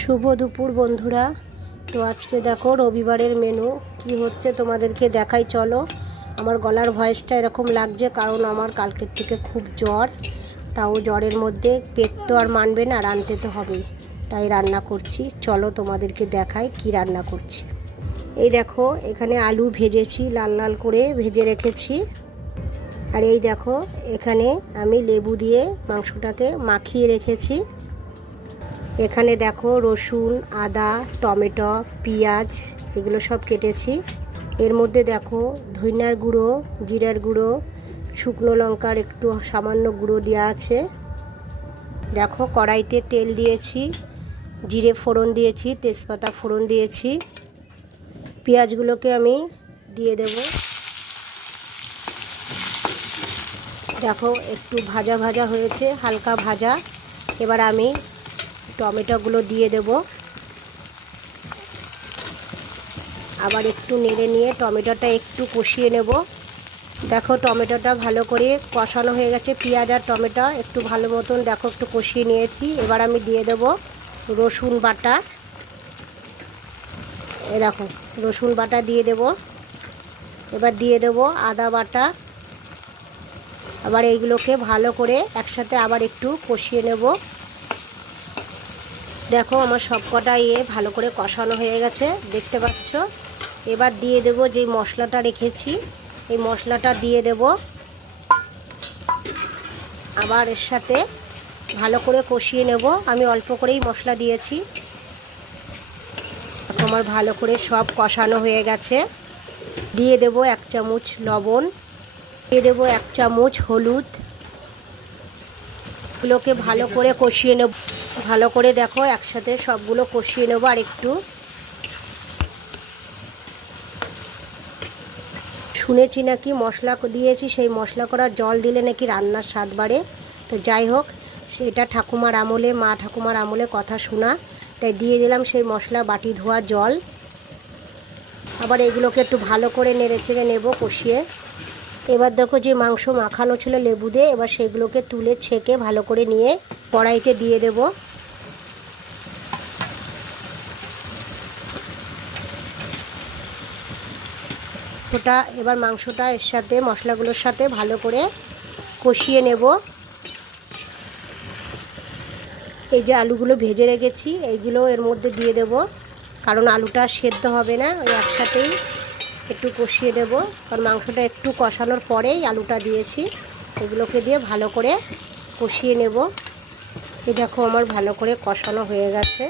শুভ দুপুর বন্ধুরা। তো আজকে দেখো রবিবারের মেনু কি হচ্ছে তোমাদেরকে দেখাই চলো। আমার গলার ভয়েসটা এরকম লাগছে কারণ আমার কালকের থেকে খুব জ্বর, তাও জ্বরের মধ্যে পেট তো আর মানবে না, রাঁধতে তো হবেই, তাই রান্না করছি। চলো তোমাদেরকে দেখাই কি রান্না করছি। এই দেখো এখানে আলু ভেজেছি, লাল লাল করে ভেজে রেখেছি। আর এই দেখো এখানে আমি লেবু দিয়ে মাংসটাকে মাখিয়ে রেখেছি। এখানে দেখো রসুন, আদা, টমেটো, পেঁয়াজ এগুলো সব কেটেছি। এর মধ্যে দেখো ধনিয়ার গুঁড়ো, জিরার গুঁড়ো, শুকনো লঙ্কার একটু সামান্য গুঁড়ো দেওয়া আছে। দেখো কড়াইতে তেল দিয়েছি, জিরে ফোড়ন দিয়েছি, তেজপাতা ফোড়ন দিয়েছি। পেঁয়াজগুলোকে আমি দিয়ে দেব। দেখো একটু ভাজা ভাজা হয়েছে, হালকা ভাজা। এবার আমি টমেটোগুলো দিয়ে দেব। আবার একটু নেড়ে নিয়ে টমেটোটা একটু কষিয়ে নেব। দেখো টমেটোটা ভালো করে কষানো হয়ে গেছে, পেঁয়াজ আর টমেটো একটু ভালো মতন দেখো একটু কষিয়ে নিয়েছি। এবার আমি দিয়ে দেব রসুন বাটা। দেখো রসুন বাটা দিয়ে দেব। এবার দিয়ে দেব আদা বাটা। আবার এইগুলোকে ভালো করে একসাথে আবার একটু কষিয়ে নেব। দেখো আমার সব কটা ভালো করে কষানো হয়ে গেছে, দেখতে পাচ্ছ। এবার দিয়ে দেব যে মশলাটা রেখেছি, এই মশলাটা দিয়ে দেব। আবার এর সাথে ভালো করে কষিয়ে নেব। আমি অল্প করেই মশলা দিয়েছি। আমার ভালো করে সব কষানো হয়ে গেছে। দিয়ে দেব 1 চামচ লবণ, দিয়ে দেব 1 চামচ হলুদ। এগুলোকে ভালো করে কষিয়ে নেব। ভালো করে দেখো একসাথে সবগুলো কষিয়ে নেব। আর একটু শুনেছি নাকি মশলা দিয়েছি, সেই মশলা করা জল দিলে নাকি রান্নার স্বাদ বাড়ে। তো যাই হোক, সেটা ঠাকুমার আমলে, মা ঠাকুমার আমলে কথা শোনা, তাই দিয়ে দিলাম সেই মশলা বাটি ধোয়া জল। আবার এগুলোকে একটু ভালো করে নেড়ে চেড়ে নেব কষিয়ে। এবার দেখো যে মাংস মাখানো ছিল লেবু দিয়ে, এবার সেগুলোকে তুলে ছেঁকে ভালো করে নিয়ে কড়াইতে দিয়ে দেব। ওটা এবার মাংসটা এর সাথে মশলাগুলোর সাথে ভালো করে কষিয়ে নেব। এই যে আলুগুলো ভেজে রেখেছি এইগুলো এর মধ্যে দিয়ে দেব, কারণ আলুটা সেদ্ধ হবে না, ওই একসাথেই একটু কষিয়ে দেব। কারণ মাংসটা একটু কষানোর পরেই আলুটা দিয়েছি। এগুলোকে দিয়ে ভালো করে কষিয়ে নেব। এই দেখো আমার ভালো করে কষানো হয়ে গেছে।